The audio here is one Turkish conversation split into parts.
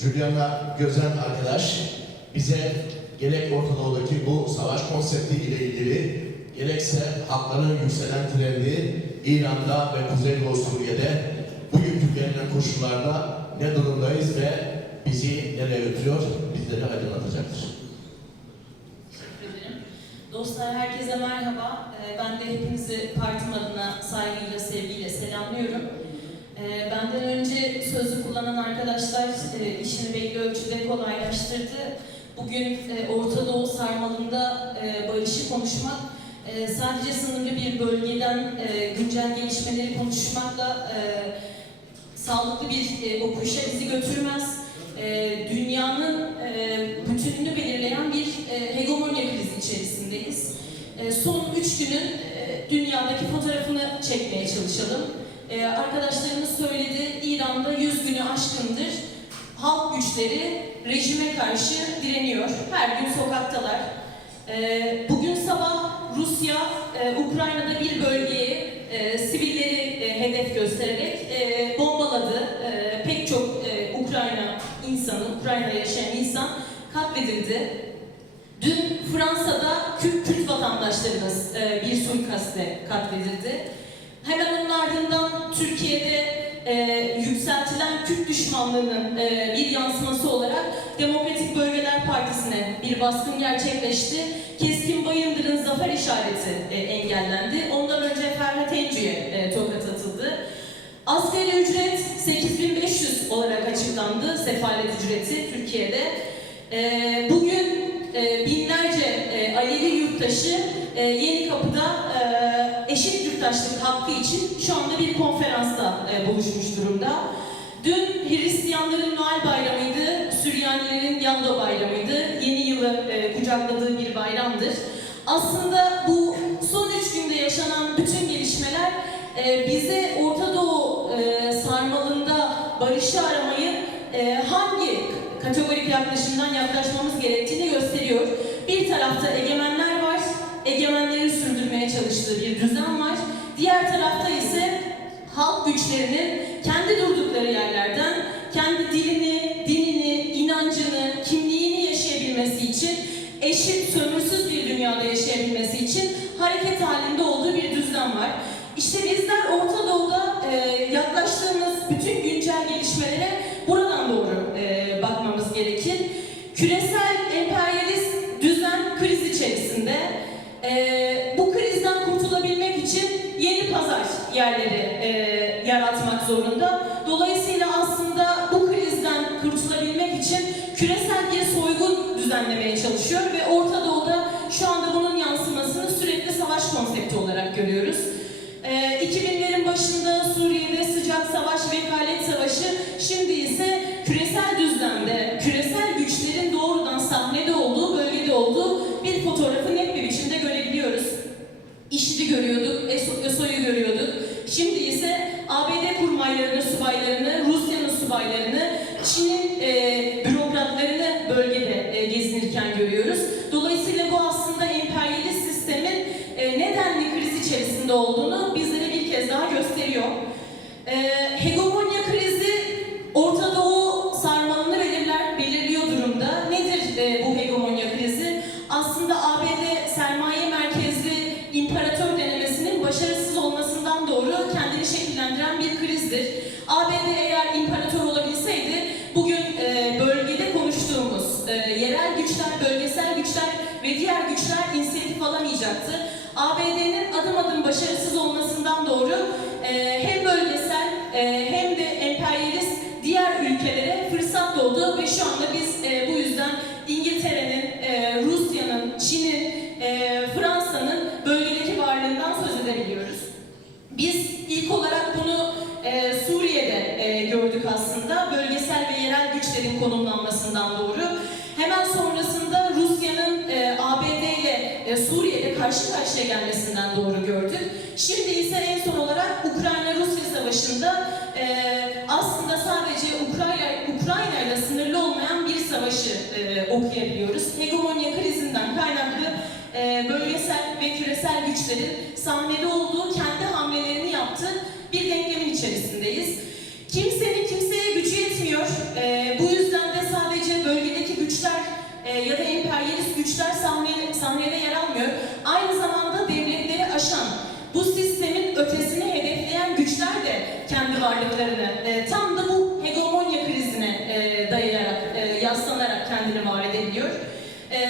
Juliana Gözen arkadaş bize gerek Orta Doğu'daki bu savaş konsepti ile ilgili gerekse halkların yükselen trendi İran'da ve Kuzeydoğu Suriye'de bugünkü gelinen koşullarda ne durumdayız ve bizi nereye götürüyor bizleri aydınlatacaktır. Dostlar herkese merhaba. Ee, Ben de hepinizi partim adına saygıyla, sevgiyle selamlıyorum. Ee, Benden önce sözü kullanan arkadaşlar e, işini belli ölçüde kolaylaştırdı. Bugün e, Orta Doğu sarmalında e, barışı konuşmak sadece sınırlı bir bölgeden güncel gelişmeleri konuşmakla sağlıklı bir e, okuyuşa bizi götürmez. Dünyanın e, bütününü belirleyen bir hegemonya krizi içerisindeyiz. Son üç günün dünyadaki fotoğrafını çekmeye çalışalım. E, arkadaşlarımız söyledi, İran'da 100 günü aşkındır. Halk güçleri rejime karşı direniyor. Her gün sokaktalar. E, bugün sabah Rusya, e, Ukrayna'da bir bölgeyi e, sivilleri e, hedef göstererek e, bombaladı. E, pek çok e, Ukrayna insanı, Ukrayna'da yaşayan insan katledildi. Dün Fransa'da Kürt, Kürt vatandaşlarımız e, bir suikaste katledildi. Hemen onun ardından Türkiye'de e, yükseltilen Kürt düşmanlığının e, bir yansıması olarak Demokratik Bölgeler Partisi'ne bir baskın gerçekleşti. Keskin Bayındır'ın zafer işareti e, engellendi. Ondan önce Ferhat Encü'ye e, tokat atıldı. Asgari ücret 8500 olarak açıklandı sefalet ücreti Türkiye'de. E, bugün e, binlerce e, Alevi yurttaşı e, Yeni Kapı'da e, eşit yurttaşlık hakkı için şu anda bir konferansta e, buluşmuş durumda. Dün Hristiyanların Noel bayramıydı, Süryanilerin Yando bayramıydı. Yeni yılı e, kucakladığı bir bayramdır. Aslında bu son üç günde yaşanan bütün gelişmeler e, bize Orta Doğu e, sarmalında barışı aramayı e, hangi kategorik yaklaşımdan yaklaşmamız gerektiğini gösteriyor. Bir tarafta egemenler var, egemenlerin sürdürmeye çalıştığı bir düzen var. Diğer tarafta ise halk güçlerinin kendi durdukları yerlerden kendi dilini, dinini, inancını, kimliğini yaşayabilmesi için eşit, sömürsüz bir dünyada yaşayabilmesi için hareket halinde olduğu bir düzen var. İşte bizler Orta Doğu'da e, yaklaştığımız bütün güncel gelişmelere buradan doğru e, bakmamız gerekir. Küresel fotoğrafı net bir biçimde görebiliyoruz. IŞİD'i görüyorduk, ESO- ESO'yu görüyorduk. Şimdi ise ABD kurmaylarını, subaylarını, Rusya'nın subaylarını, Çin'in e, alamayacaktı. ABD'nin adım adım başarısız olmasından doğru e, hem bölgesel e, hem de emperyalist diğer ülkelere fırsat doğdu ve şu anda biz e, bu yüzden İngiltere'nin, e, Rusya'nın, Çin'in, e, Fransa'nın bölgedeki varlığından söz edebiliyoruz. Biz ilk olarak bunu e, Suriye'de e, gördük aslında. Bölgesel ve yerel güçlerin konumlanmasından doğru. Hemen sonrasında e, Suriye'de karşı karşıya gelmesinden doğru gördük. Şimdi ise en son olarak Ukrayna-Rusya savaşında e, aslında sadece Ukrayna Ukrayna ile sınırlı olmayan bir savaşı e, okuyabiliyoruz. Hegemonya krizinden kaynaklı bölgesel ve küresel güçlerin sahnede olduğu kendi hamlelerini yaptığı bir denklemin içerisindeyiz. Kimsenin kimseye gücü yetmiyor. E, bu yüzden e, ya da güçler sahne, sahnede yer almıyor. Aynı zamanda devletleri aşan, bu sistemin ötesini hedefleyen güçler de kendi varlıklarını e, tam da bu hegemonya krizine e, dayayarak, e, yaslanarak kendini var edebiliyor. E,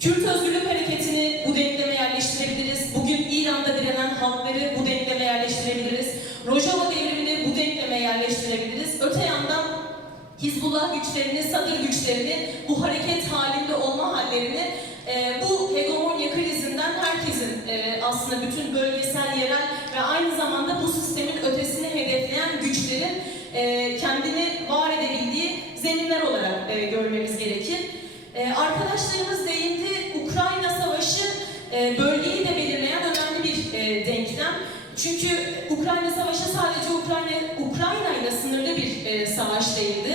Kürt özgürlük hareketini bu denkleme yerleştirebiliriz. Bugün İran'da direnen halkları bu denkleme yerleştirebiliriz. Rojava devrimini bu denkleme yerleştirebiliriz. Öte yandan Hizbullah güçlerini, Sadır güçlerini, bu hareket halinde olma hallerini e, bu hegemonya krizinden herkesin e, aslında bütün bölgesel, yerel ve aynı zamanda bu sistemin ötesini hedefleyen güçlerin e, kendini var edebildiği zeminler olarak e, görmemiz gerekir. E, arkadaşlarımız değindi, Ukrayna Savaşı e, bölgeyi de belirleyen önemli bir e, denklem. Çünkü Ukrayna Savaşı sadece Ukrayna Ukrayna ile sınırlı bir e, savaş değildi.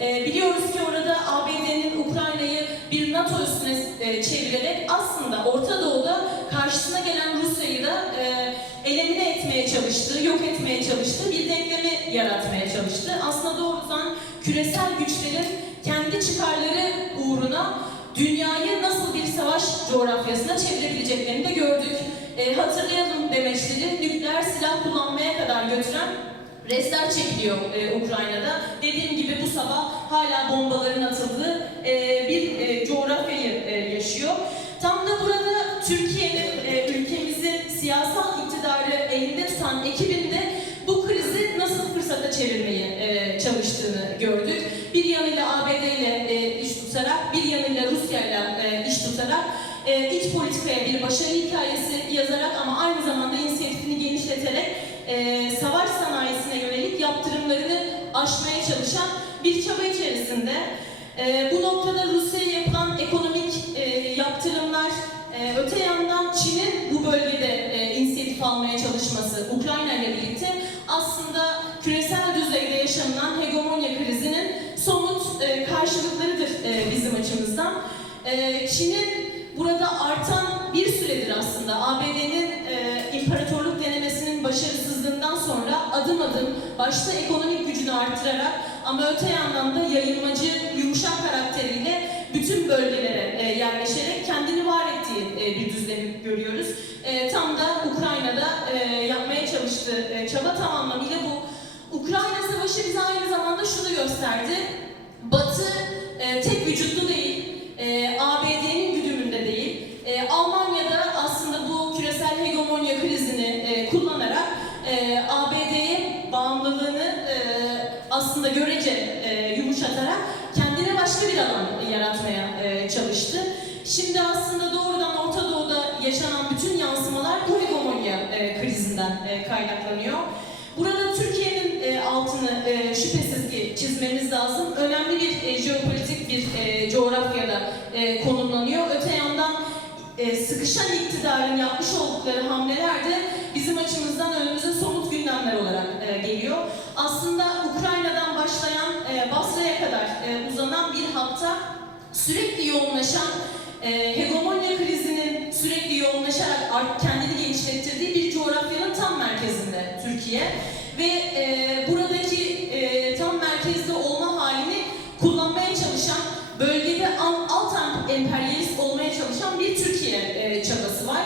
E, biliyoruz ki orada ABD'nin Ukrayna'yı bir NATO üstüne e, çevirerek aslında Orta Doğu'da karşısına gelen Rusya'yı da e, elimine etmeye çalıştığı, yok etmeye çalıştığı bir denklemi yaratmaya çalıştı. Aslında doğrudan küresel güçlerin kendi çıkarları uğruna dünyayı nasıl bir savaş coğrafyasına çevirebileceklerini de gördük. E, hatırlayalım demeçleri nükleer silah kullanmaya kadar götüren restler çekiliyor e, Ukrayna'da. Dediğim gibi bu sabah hala bombaların atıldığı e, bir e, coğrafyayı e, yaşıyor. Tam da burada almaya çalışması Ukrayna ile birlikte aslında küresel düzeyde yaşanılan hegemonya krizinin somut e, karşılıklarıdır e, bizim açımızdan. E, Çin'in burada artan bir süredir aslında ABD'nin e, imparatorluk denemesinin başarısızlığından sonra adım adım başta ekonomik gücünü artırarak ama öte yandan da yayılmacı, yumuşak karakteriyle bütün bölgelere e, yerleşerek kendini var ettiği e, bir düzlemi görüyoruz. E, tam da Ukrayna'da e, yapmaya çalıştığı e, çaba tam anlamıyla bu. Ukrayna Savaşı bize aynı zamanda şunu gösterdi. Batı e, tek vücutlu değil, e, ABD'nin güdümünde değil. E, Almanya'da aslında bu küresel hegemonya krizini e, kullanarak e, ABD'ye bağımlılığını e, aslında görece e, yumuşatarak kendine başka bir alan e. Şimdi aslında doğrudan Orta Doğu'da yaşanan bütün yansımalar bu hegemonya e, krizinden e, kaynaklanıyor. Burada Türkiye'nin e, altını e, şüphesiz ki çizmemiz lazım. Önemli bir e, jeopolitik bir e, coğrafyada e, konumlanıyor. Öte yandan e, sıkışan iktidarın yapmış oldukları hamleler de bizim açımızdan önümüze somut gündemler olarak e, geliyor. Aslında Ukrayna'dan başlayan e, Basra'ya kadar e, uzanan bir hatta sürekli yoğunlaşan e, hegemonya krizinin sürekli yoğunlaşarak kendini genişlettirdiği bir coğrafyanın tam merkezinde Türkiye ve e, buradaki e, tam merkezde olma halini kullanmaya çalışan bölgede al- alt em- emperyalist olmaya çalışan bir Türkiye e, çabası var.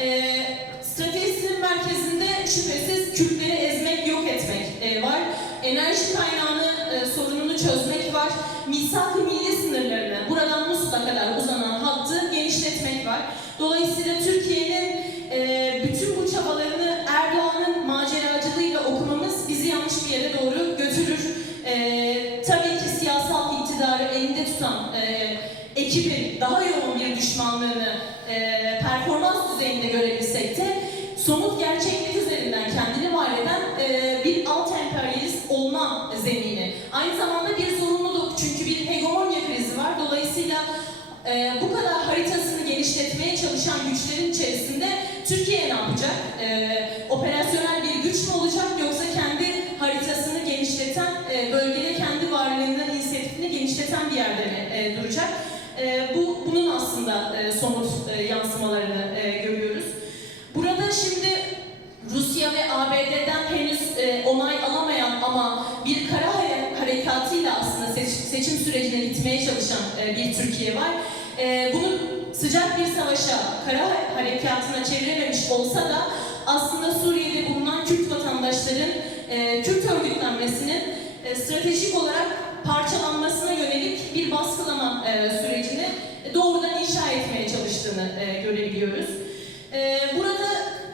E, stratejisinin merkezinde şüphesiz Kürtleri ezmek, yok etmek e, var. Enerji kaynağını e, sorununu çözmek var. Misak-ı milli sınırlarını buradan Musul'a kadar uzanan genişletmek var. Dolayısıyla Türkiye'nin e, bütün bu çabalarını Erdoğan'ın maceracılığıyla okumamız bizi yanlış bir yere doğru götürür. E, tabii ki siyasal iktidarı elinde tutan e, ekibin daha yoğun bir düşmanlığını e, performans düzeyinde görebilsek de somut gerçeklik üzerinden kendini var eden e, bir alt emperyalist e, bu kadar haritasını genişletmeye çalışan güçlerin içerisinde Türkiye ne yapacak? E, operasyonel bir güç mü olacak yoksa kendi haritasını genişleten, e, bölgede kendi varlığını, inisiyatifini genişleten bir yerde mi e, duracak? E, bu bunun aslında e, somut e, yansımalarını e, görüyoruz. Burada şimdi Rusya ve ABD'den henüz e, onay alamayan ama bir kara hare- harekatıyla aslında seç- seçim sürecine gitmeye çalışan e, bir Türkiye var. E, bunu sıcak bir savaşa, kara harekatına çevirememiş olsa da aslında Suriye'de bulunan Kürt vatandaşların e, Kürt örgütlenmesinin e, stratejik olarak parçalanmasına yönelik bir baskılama e, sürecini doğrudan inşa etmeye çalıştığını e, görebiliyoruz. E, burada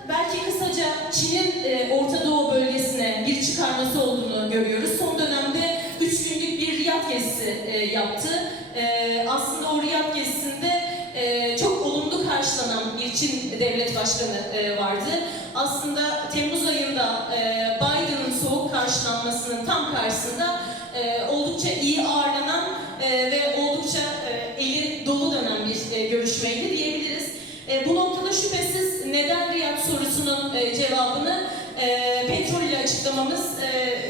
belki kısaca Çin'in e, Orta Doğu bölgesine gezisi e, yaptı. E, aslında o Riyad gezisinde e, çok olumlu karşılanan bir Çin devlet başkanı e, vardı. Aslında Temmuz ayında e, Biden'ın soğuk karşılanmasının tam karşısında e, oldukça iyi ağırlanan e, ve oldukça e, eli dolu dönen bir e, görüşmeydi diyebiliriz. E, bu noktada şüphesiz neden Riyad sorusunun e, cevabını e, petrol ile açıklamamız e.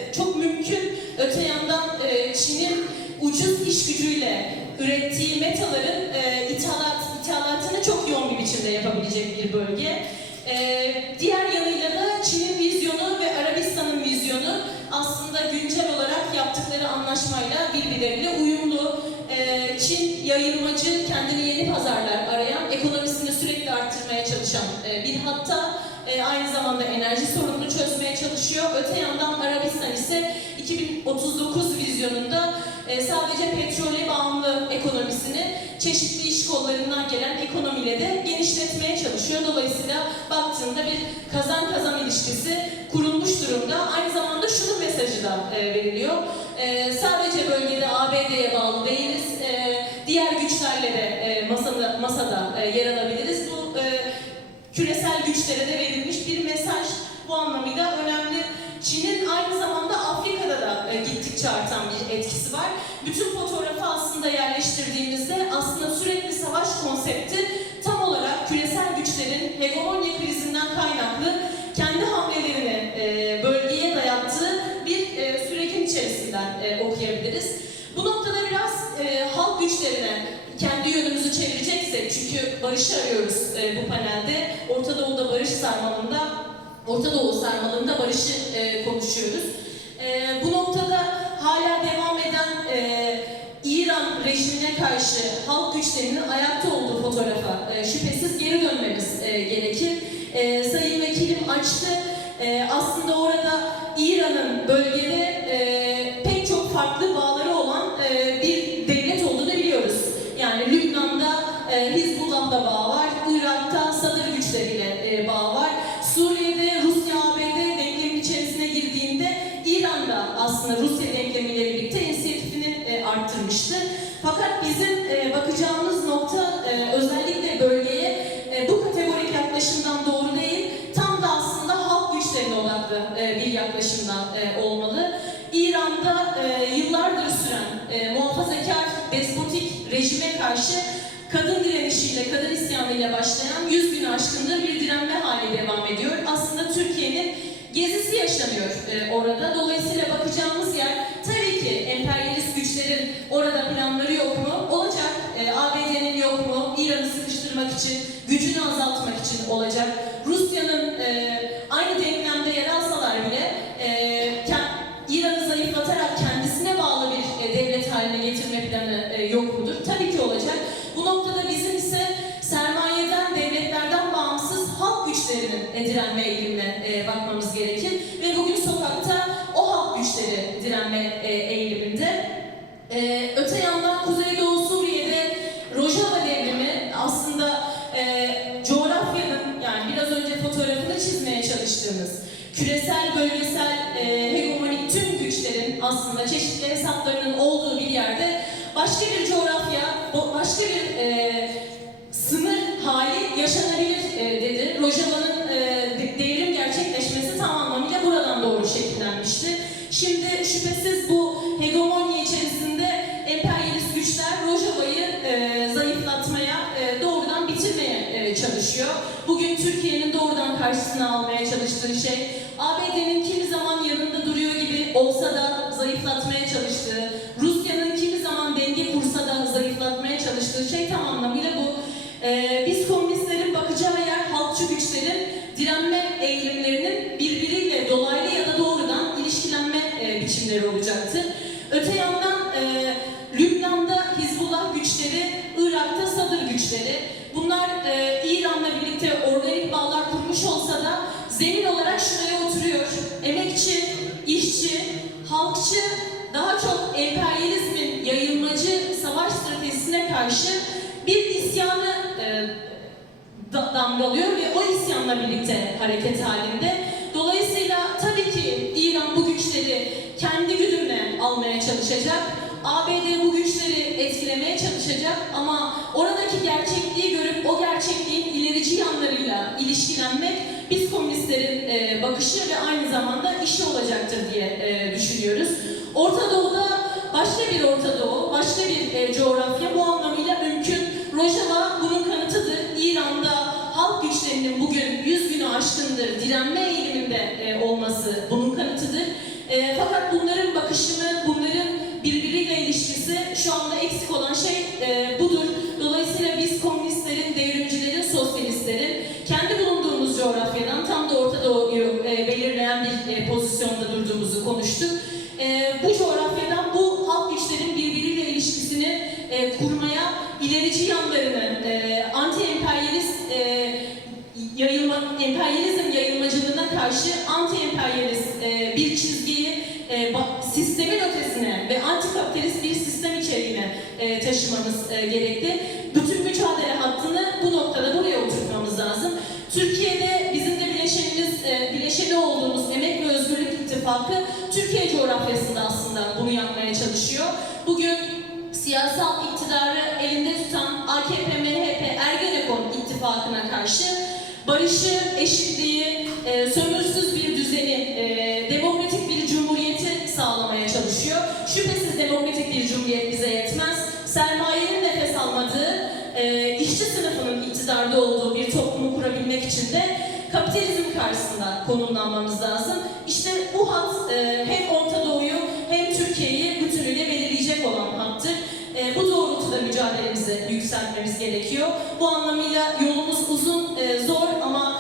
Öte yandan e, Çin'in ucuz iş gücüyle ürettiği metaların e, ithalat, ithalatını çok yoğun bir biçimde yapabilecek bir bölge. E, diğer yanıyla da Çin'in vizyonu ve Arabistan'ın vizyonu aslında güncel olarak yaptıkları anlaşmayla birbirleriyle uyumlu. E, Çin yayılmacı, kendini yeni pazarlar arayan, ekonomisini sürekli arttırmaya çalışan e, bir hatta e, aynı zamanda enerji sorununu çözmeye çalışıyor. Öte yandan Arabistan ise 2039 vizyonunda e, sadece petrole bağımlı ekonomisini çeşitli iş kollarından gelen ekonomiyle de genişletmeye çalışıyor. Dolayısıyla baktığında bir kazan kazan ilişkisi kurulmuş durumda. Aynı zamanda şunun mesajı da e, veriliyor. E, sadece bölgede ABD'ye bağlı değiliz. Diğer güçlerle de masada, masada yer alabiliriz. Bu küresel güçlere de verilmiş bir mesaj. Bu anlamıyla önemli. Çin'in aynı zamanda gittikçe bir etkisi var. Bütün fotoğrafı aslında yerleştirdiğimizde aslında sürekli savaş konsepti tam olarak küresel güçlerin hegemonya krizinden kaynaklı kendi hamlelerini e, bölgeye dayattığı bir e, sürecin içerisinden e, okuyabiliriz. Bu noktada biraz e, halk güçlerine kendi yönümüzü çevireceksek çünkü barışı arıyoruz e, bu panelde. Orta Doğu'da barış sarmalında, Orta Doğu sarmalında barışı e, konuşuyoruz. E, bu noktada hala devam eden e, İran rejimine karşı halk güçlerinin ayakta olduğu fotoğrafa e, şüphesiz geri dönmemiz e, gerekir. E, Sayın Vekilim açtı. E, aslında orada İran'ın bölgede e, pek çok farklı bağları olan e, bir yaklaşımdan e, olmalı. İran'da e, yıllardır süren e, muhafazakar despotik rejime karşı kadın direnişiyle, kadın isyanıyla başlayan 100 gün aşkındır bir direnme hali devam ediyor. Aslında Türkiye'nin gezisi yaşanıyor e, orada. Dolayısıyla bakacağımız yer tabii ki emperyalist güçlerin orada planları yok mu? Olacak. E, ABD'nin yok mu? İran'ı sıkıştırmak için, gücünü azaltmak için olacak. Rusya'nın e, yok mudur? Tabii ki olacak. Bu noktada bizim ise sermayeden, devletlerden bağımsız halk güçlerinin direnme eğilimine e, başka bir e, sınır hali yaşanabilir e, dedi. Rojava'nın e, de- devrim gerçekleşmesi tam anlamıyla buradan doğru şekillenmişti. Şimdi şüphesiz bu hegemonya içerisinde emperyalist güçler Rojava'yı e, zayıflatmaya, e, doğrudan bitirmeye e, çalışıyor. Bugün Türkiye'nin doğrudan karşısına almaya çalıştığı şey, bu. Damgalıyor ve o isyanla birlikte hareket halinde. Dolayısıyla tabii ki İran bu güçleri kendi güdümüne almaya çalışacak. ABD bu güçleri etkilemeye çalışacak ama oradaki gerçekliği görüp o gerçekliğin ilerici yanlarıyla ilişkilenmek biz komünistlerin e, bakışı ve aynı zamanda işi olacaktır diye e, düşünüyoruz. Orta Doğu'da başka bir Orta Doğu, başka bir e, coğrafya bu anlamıyla mümkün. Rojava bunun kanıtıdır. İran'da halk güçlerinin bugün 100 günü aşkındır direnme eğiliminde e, olması bunun ve antikapitalist bir sistem içeriğine e, taşımamız e, gerekli. Bütün mücadele hattını bu noktada buraya oturtmamız lazım. Türkiye'de bizim de bileşenimiz, e, bileşeni olduğumuz Emek ve Özgürlük İttifakı Türkiye coğrafyasında aslında bunu yapmaya çalışıyor. Bugün siyasal iktidarı elinde tutan AKP, MHP, Ergenekon ittifakına karşı barışı, eşitliği, e, sömürsüz bir düzeni, e, iktidarda olduğu bir toplumu kurabilmek için de kapitalizm karşısında konumlanmamız lazım. İşte bu hat e, hem Orta Doğu'yu hem Türkiye'yi bütünüyle belirleyecek olan hattır. E, bu doğrultuda mücadelemizi yükseltmemiz gerekiyor. Bu anlamıyla yolumuz uzun, e, zor ama